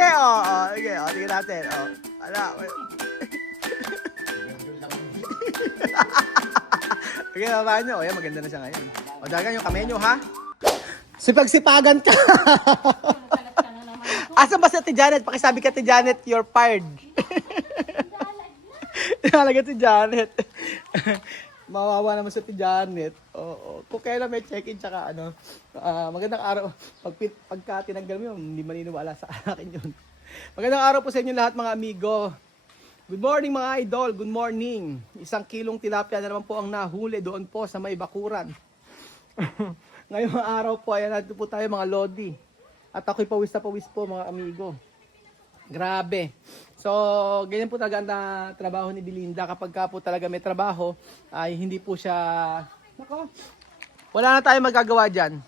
Sige, oh. Sige, oh. Tingnan natin, oh. Ala. Okay, babahan nyo. Ayan, maganda na siya ngayon. O, dagan yung kamay nyo, ha? Sipag-sipagan ka. Asan ba si Ate Janet? Pakisabi ka, Ate Janet, you're fired. Talaga si Janet. Mawawa naman si Ate Janet. Oo. Kung kailan may check-in, tsaka ano, magandang araw. Pagka tinanggal mo yun, hindi maniniwala sa akin yun. Magandang araw po sa inyo lahat, mga amigo. Good morning, mga idol. Good morning. 1 kilong tilapia na naman po ang nahuli doon po sa may bakuran. Ngayong araw po, ayan natin po tayo, mga lodi. At ako'y pawis na pawis po, mga amigo. Grabe. So, ganyan po talaga ang trabaho ni Belinda. Kapag ka po talaga may trabaho, ay hindi po siya... Nako, wala na tayong magagawa dyan.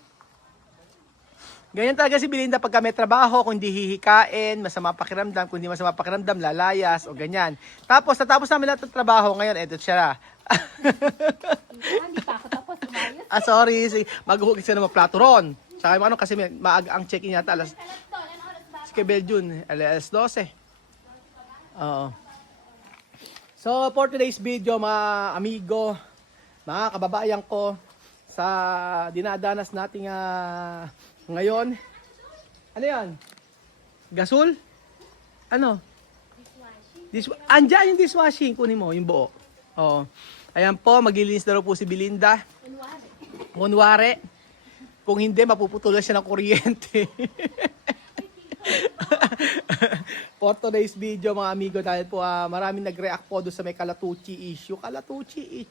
Ganyan talaga si Belinda pagka may trabaho, kung hindi hihikain, masama pakiramdam, kung hindi masama pakiramdam, lalayas, o ganyan. Tapos, natapos namin lahat ng trabaho, ngayon, eto siya. Hindi pa ako tapos. Sorry. Maghuhugis siya ng mga plato ron. Saka ano, kasi maaga ang check-in yata, kay Beljun, alas 12. Oo. So, for today's video, mga amigo, mga kababayan ko, sa dinadanas nating ngayon, ano yan? Gasol? Ano? Andyan yung dishwashing, kunin mo, yung buo. Oo. Ayan po, maglilinis na rin po si Belinda. Kunwari. Kung hindi, mapuputulan siya ng kuryente. For today's video, mga amigo, dahil po maraming nag-react po doon sa may Kalatuchi issue. Kalachuchi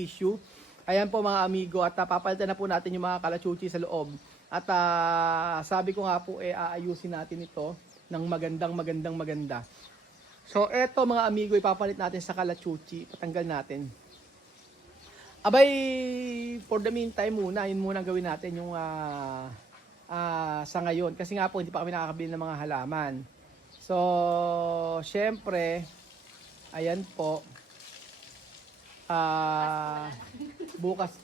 issue. Ayan po, mga amigo, at papalitan na po natin yung mga Kalachuchi sa loob. At sabi ko nga po, aayusin natin ito ng maganda. So, eto, mga amigo, ipapalit natin sa Kalachuchi. Patanggal natin. Abay, for the meantime muna, yun muna gawin natin yung sa ngayon. Kasi nga po, hindi pa kami nakakabili ng mga halaman. So, syempre, ayan po, bukas,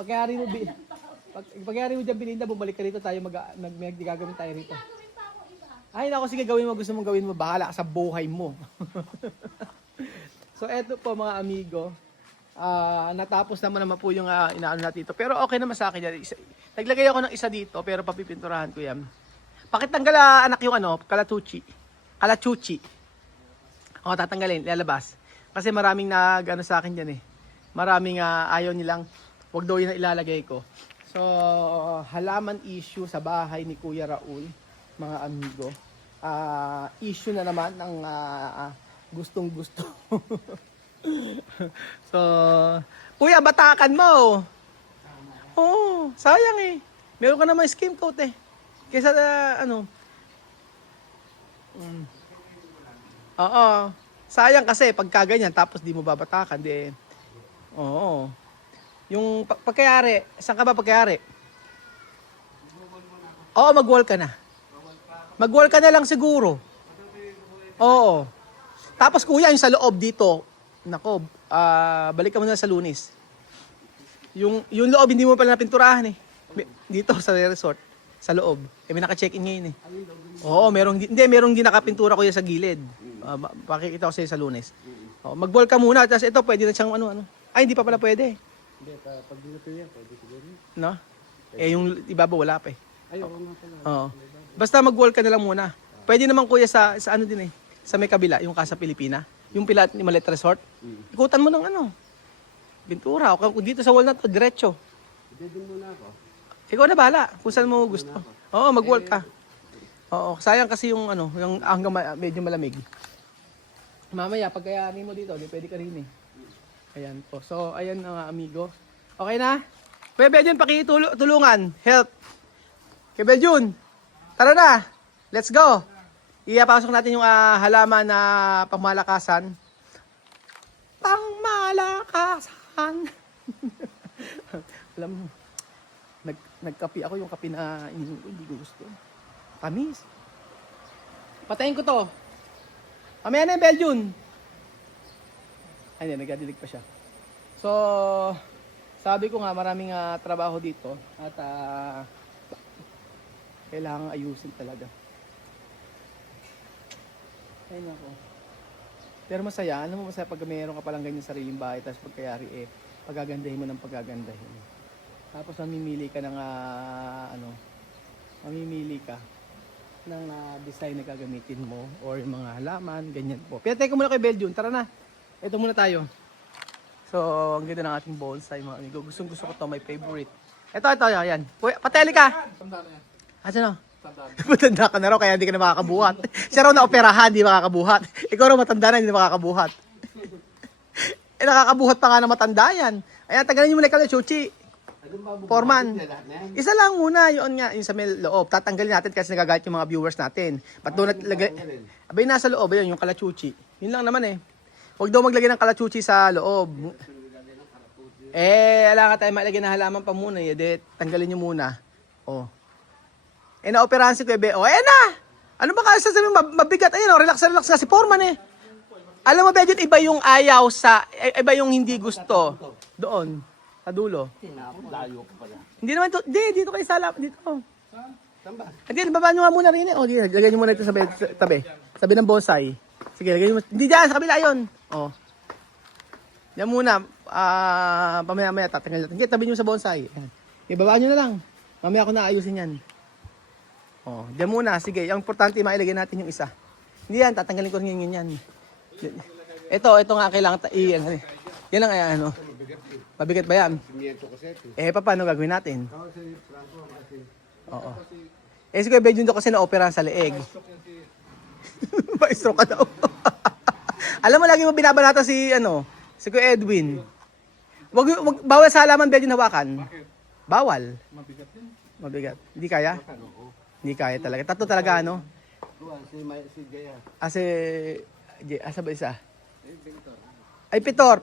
pagyari mo dyan, Belinda, bumalik ka rito tayo, gagawin tayo rito. Ay, naku, sige, gawin mo, gusto mong gawin mo, bahala ka sa buhay mo. So, eto po, mga amigo, natapos naman po yung inaano natin dito. Pero okay naman sa akin yan. Naglagay ako ng isa dito, pero papipinturahan ko yan. Pakitanggal anak yung Kalachuchi. O, tatanggalin, lalabas. Kasi maraming nag-ano sa akin yan eh. Maraming ayaw nilang, wag daw yun ilalagay ko. So, halaman issue sa bahay ni Kuya Raul, mga amigo. Issue na naman ng gustong-gusto. So, kuya, batakan mo. Oo, sayang eh. Meron ka naman skim coat eh. Kaysa Oo. Sayang kasi pagka ganyan tapos di mo babatakan, di. Oo. Yung pagkayari, saan ka ba pagkayari? Oo, mag-wall ka na. Mag-wall ka na lang siguro. Oo. Tapos kuya, yung sa loob dito, nako, balik ka muna sa Lunes. Yung loob, hindi mo pala napinturahan eh. Dito sa resort, sa loob. May naka-check-in ngayon eh. Oo, merong di nakapintura ko yan sa gilid. Pakikita ko sa'yo sa Lunes. Mag-ball ka muna, tapos ito, pwede na siyang ano. Ay, hindi pa pala pwede. Hindi, pag dito yan, pwede siguro. No? Yung ibaba, wala pa eh. Ay, oo nga pala. Oo. Basta mag-wall ka na lang muna. Pwede naman kuya sa ano din eh. Sa may kabila, yung Casa Pilipina. Yung Pilat ni Malet Resort. Ikutan mo ng pintura. O dito sa wall na to, diretso. Hindi din muna ako. Ikaw na bahala kung saan mo gusto. Oo, mag-wall ka. Oo, sayang kasi yung yung hanggang medyo malamig. Mamaya, pag kayanin mo dito, di pwede ka rin eh. Ayan po. So, ayan mga amigo. Okay na? Kuya Beljun, pakitulungan. Help. Kuya Beljun, tara na. Let's go. Ipasok natin yung halaman na pangmalakasan. Pangmalakasan. Alam mo, nagkapi ako yung kape na ininom ko, hindi ko gusto. Tamis. Patayin ko to. Mamaya na yung Beljun. Ay, nagadilig pa siya. So, sabi ko nga, maraming trabaho dito. At Kailangan ayusin talaga. Ay nako. Pero masaya, ano mo masaya pag mayroon ka palang ganyan sariling bahay, tapos pagkayari pagagandahin mo ng pagagandahin. Tapos mamimili ka ng mamimili ka ng design na gagamitin mo or yung mga halaman, ganyan po. Pinatay ko muna kay Belgium, tara na. Ito muna tayo. So, ang ganda ng ating bonsai mga amigo. Gusto ko to, my favorite. Ito, yan. Pateli ka! Asa no? Matanda ka na raw, kaya hindi ka na makakabuhat. Siya raw na operahan, hindi makakabuhat. Ikaw raw matanda na, hindi na makakabuhat. Nakakabuhat pa nga na matanda yan. Ayan, tagalin nyo muna ikaw na Chuchi. Foreman. Isa lang muna, yun nga, yung sa may loob. Tatanggalin natin kasi nagagalit yung mga viewers natin. Ba't doon naglagay? Abay, nasa loob, yun, yung kalachuchi. Yun lang naman Huwag daw maglagay ng kalachuchi sa loob. Ala ka tayo mailagay na halaman pa muna. Tanggalin nyo muna. Naoperahan si Kuya Be. Ayan na! Ano ba kasi sasabihin mabigat? Ayun, relax nga si Foreman Alam mo, Bedyon, iba yung ayaw iba yung hindi gusto. Doon. Sa dulo. Layo ko pala. Hindi naman to. Dito kayo sa dito. Saan ba? Hindi, baba nyo nga muna rin lagyan nyo muna ito sa tabi. Sabi ng bonsai. Sige, lagyan nyo. Hindi dyan, sa kabila yun. Yan muna. Pamaya-maya tatanggal natin. Sige, tabi nyo sa bonsai. Ibaba nyo na lang. Mamaya ako na ayusin yan. Diyan muna. Sige, ang importante mailagay natin yung isa. Hindi yan, tatanggalin ko rin yan. Ito nga kailangan yan ang mabigat ba yan? Simiento kasi ito. Paano gagawin natin? Kasi Franco kasi. Oo. Sige, Bedyon daw kasi na-opera sa leeg. Pa-stroke ka daw. Alam mo, lagi mo binabanata si Kuya Edwin. Bawal sa halaman, Bedyon hawakan. Bakit? Bawal. Mabigat din. Mabigat. Hindi kaya? Hindi kaya talaga. Tatlo talaga, Si Jaya. Asa ba isa? Ay, Pitor!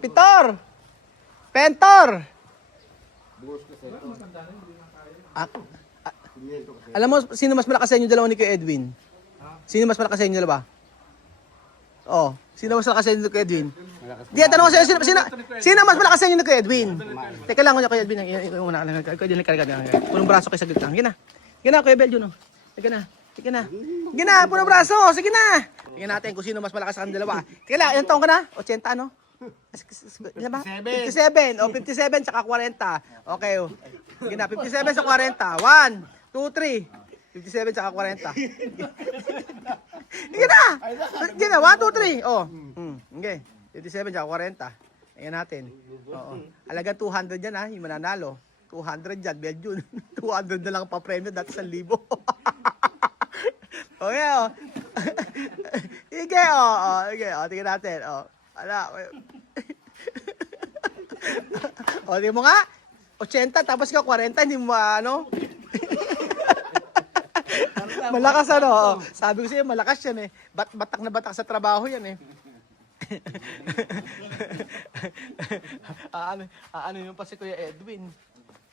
Pentor! Buhos kasi ito. Simiento kasi. Alam mo, sino mas malakas sa inyo dalawa ni Kuya Edwin? Sino mas malakas sa inyo dalawa? Sino mas malakas sa inyo ni Kuya Edwin? Di, tanong ko sa inyo, sino mas malakas sa inyo ni Kuya Edwin? Teka lang, Kuya Edwin, punong braso kayo sa gitna. Sige na, Kuya Belgium, Sige na, punong braso, sige na. Tingnan natin kung sino mas malakas sa kanila dalawa. Teka lang, ilang taong ka na? 80, 57. 57. 57 tsaka 40. Okay. Sige na, 57 sa 40. 1, 2, 3. 57 tsaka 40. Sige na! Sige na, 1, 2, 3. Okay. 57 tsaka 40. Ayan natin. Alaga 200 yan yung mananalo. 200 yan, Belgium. 200 na lang pa premyo, dati 1,000. Okay, Sige, tingnan natin, tingnan mo nga, 80, tapos ka 40, hindi mo malakas sabi ko sa'yo, malakas yan batak na batak sa trabaho yan ano yun pa si Kuya Edwin.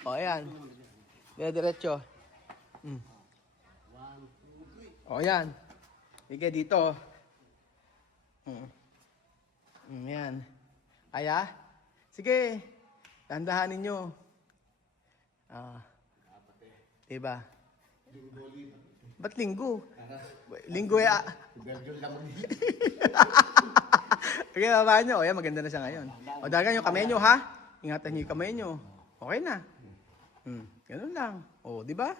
Ayan, diretso. Yan. Sige, dito. Yan. Aya? Sige. Tandahanin nyo. Diba? Ba't linggo? Linggo Belgium lang. Okay, baba nyo. Yan, maganda na siya ngayon. Dagan yung kamay nyo, ha? Ingatan nyo yung kamay nyo. Okay na. Ganun lang. Diba?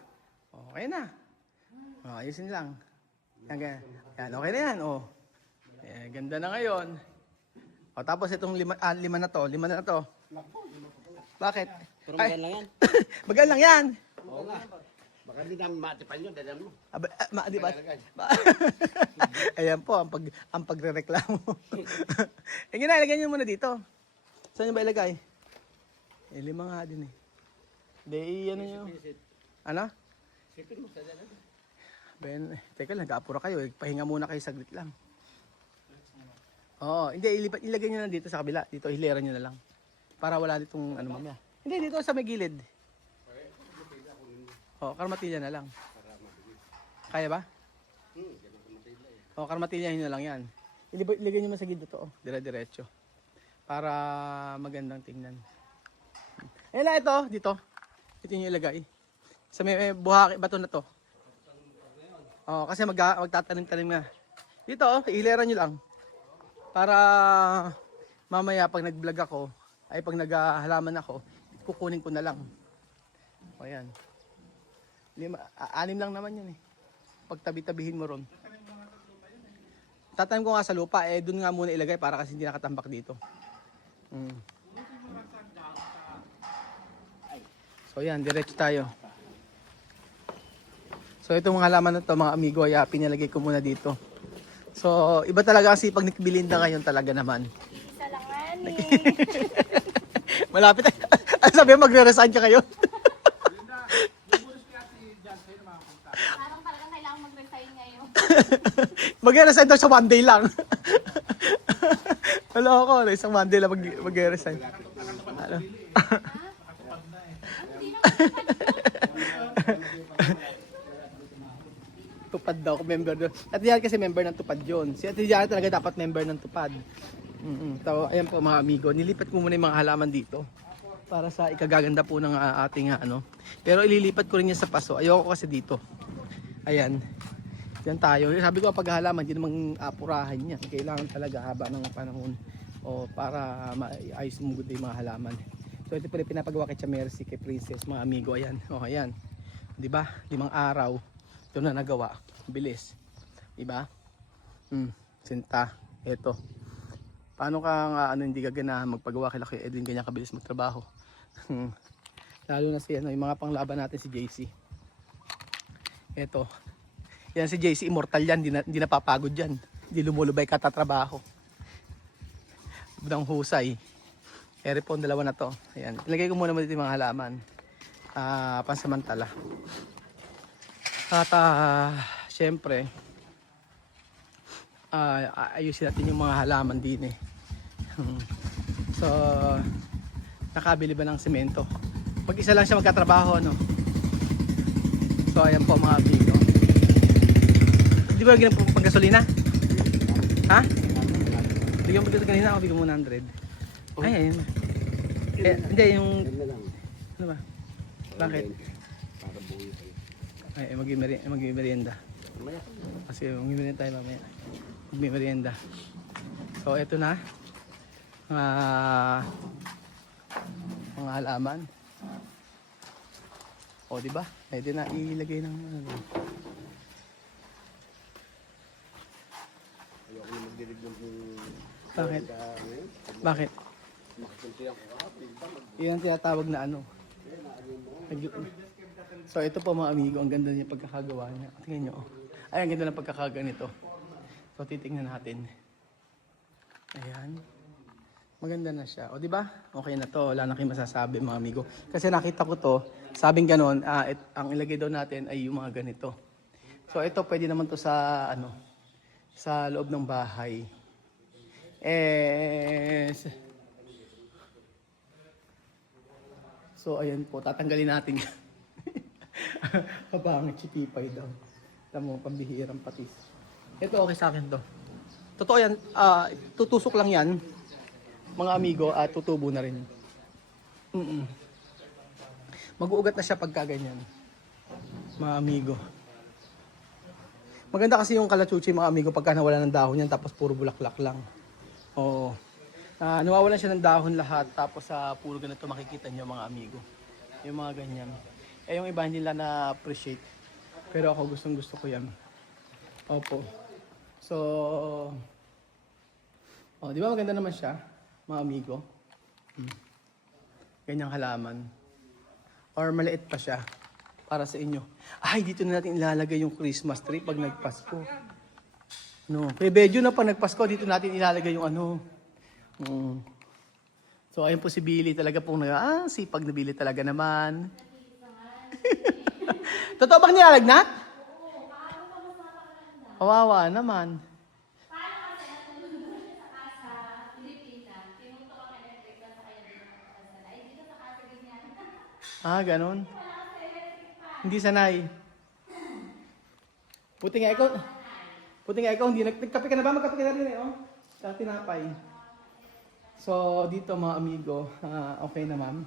Okay na. Ayusin lang. Yan, okay na yan. Ganda na ngayon. Tapos itong lima na to. Bakit? Pero magan lang yan. Magan lang yan. Oo nga. Baka hindi namin matipan yun, dadan mo. Di ba? Ayan po, ang pagre-reklamo. Ilagay nyo muna dito. Saan nyo ba ilagay? Lima nga din ano nyo? Ano? Sipin mo sa dadan. Teka lang, nag-aapura kayo. Pahinga muna kayo saglit lang. Hindi, ilagay nyo na dito sa kabila. Dito, hilera nyo na lang. Para wala ditong mamaya. Hindi, dito sa may gilid. Karmatilya na lang. Kaya ba? Karmatilya nyo na lang yan. Ilagay nyo sa gilid ito. Dire-diretso. Para magandang tingnan. Ito, dito. Ito nyo ilagay. Sa may buhaki, bato na to. Oo, kasi magtatanim-tanim nga. Dito, hileran nyo lang. Para mamaya pag nag-vlog ako, ay pag naghahalaman ako, kukunin ko na lang. O yan. Anim lang naman yan eh. Pagtabi-tabihin mo ron. Tatanim ko nga sa lupa, eh dun nga muna ilagay para kasi hindi nakatambak dito. So yan, diretso tayo. So itong mga halaman na to mga amigo, ay pinalagay ko muna dito. So iba talaga ang sipag ni Belinda ngayon talaga naman. Isa lang ani. Malapit. Ano sabi mo, magre-resign ka kayo? Parang talagang kailangan mag-resign ngayon. Magre-resign daw sa one day lang. Wala ako, isang one day lang magre-resign. Ano? Tupad daw ako member doon. At yan kasi member ng Tupad yun. Si Ate Diana talaga dapat member ng Tupad. So, ayan po mga amigo. Nilipat ko muna yung mga halaman dito. Para sa ikagaganda po ng ating ano. Pero ililipat ko rin yan sa paso. Ayoko kasi dito. Ayan. Yan tayo. Sabi ko pag halaman, hindi namang apurahan yan. Kailangan talaga haba ng panahon. O para maayos mo yung mga halaman. So ito pala pinapagawa kay Mercy, kay Princess, mga amigo. Ayan. O ayan. Diba? 5 araw. Ito na nagawa. Bilis. Diba? Sinta. Ito. Paano ka hindi ka ganahan magpagawa kay Kuya Edwin ganyan kabilis magtrabaho? Lalo na si yung mga panglaban natin si JC. Ito. Yan si JC, immortal yan. Hindi napapagod yan. Hindi lumulubay katatrabaho. Budang husay. Ere po ang dalawa na to. Ayan. Ilagay ko muna dito yung mga halaman. Pansamantala. At syempre ayusin natin yung mga halaman din eh. So nakabili ba ng semento? Pag isa lang siya magkatrabaho ano. So ayan po mga amigo. Di ba ginang pang gasolina? Ha? Bigyan mo dito kanina ako, bigyan mo 100. Ay ayun. Hindi yung ano ba? Bakit? Ay, mag-merienda. Kasi mag-merienda tayo mamaya. Mag-merienda. So, ito na. Mga halaman. O, diba? Pwede na ilagay ng ano. Ayoko na magdilig ng... Bakit? Bakit? Yan ang tinatawag na ano. So ito po mga amigo, ang ganda niya pagkakagawa niya. Tingnan niyo. Ay, ang ganda ng pagkakagawa nito. So titingnan natin. Ayan. Maganda na siya. O di ba? Okay na to. Wala na kayong masasabi mga amigo. Kasi nakita ko to, sabing ganon, ang ilagay daw natin ay yung mga ganito. So ito pwede naman to sa ano, sa loob ng bahay. So ayan po, tatanggalin natin. Kapangit si Pipay daw. Alam mo, pambihirang patis. Ito okay sa akin to. Totoo yan, tutusok lang yan. Mga amigo, at tutubo na rin. Mag-uugat na siya pagka ganyan. Mga amigo. Maganda kasi yung kalachuchi mga amigo pagka nawala ng dahon yan tapos puro bulaklak lang. Oo. Nawawalan siya ng dahon lahat tapos puro ganito makikita niyo mga amigo. Yung mga ganyan. Eh yung iba hindi nila na-appreciate. Pero ako gustong gusto ko yan. Opo. So, di ba maganda naman siya mga amigo? Ganyang halaman. Or maliit pa siya para sa inyo. Ay, dito na natin ilalagay yung Christmas tree pag nagpasko. No, kay Bedyo na pag nagpasko, dito natin ilalagay yung ano. So, ayun po si Billy talaga pong sipag na Billy talaga naman. Totoo bang nilalagnat? Kawawa naman. Ganun. Hindi sanay. Puti nga ikaw, hindi nagkape ka na ba? Magkape ka na rin sa tinapay. So, dito mga amigo, okay na ma'am.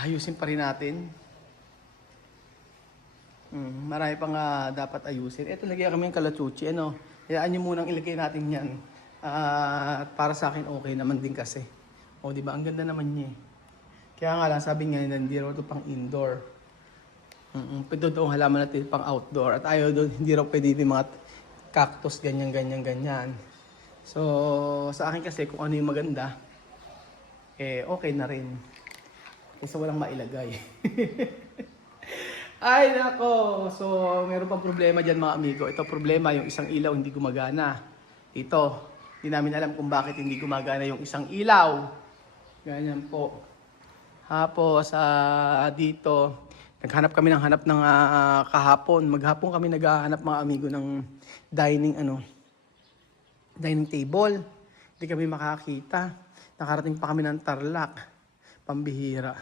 Ayusin pa rin natin. Marami pang dapat ayusin. Ito, lagyan kami ng kalachuchi. Ano, hayaan nyo munang ilagay natin yan. Para sa akin, okay naman din kasi. O, di ba? Ang ganda naman niya. Kaya nga lang, sabi nga, hindi raw ito pang indoor. Pwede doon halaman natin pang outdoor. At ayaw doon, hindi raw pwede yung mga cactus, ganyan. So, sa akin kasi, kung ano yung maganda, okay na rin. Kasi walang mailagay. Ay, nako. So, meron pang problema dyan mga amigo. Ito problema, yung isang ilaw hindi gumagana. Ito, hindi namin alam kung bakit hindi gumagana yung isang ilaw. Ganyan po. Tapos, dito, naghanap kami ng kahapon. Maghapon kami naghahanap mga amigo ng dining table. Hindi kami makakita. Nakarating pa kami ng Tarlac. Pambihira.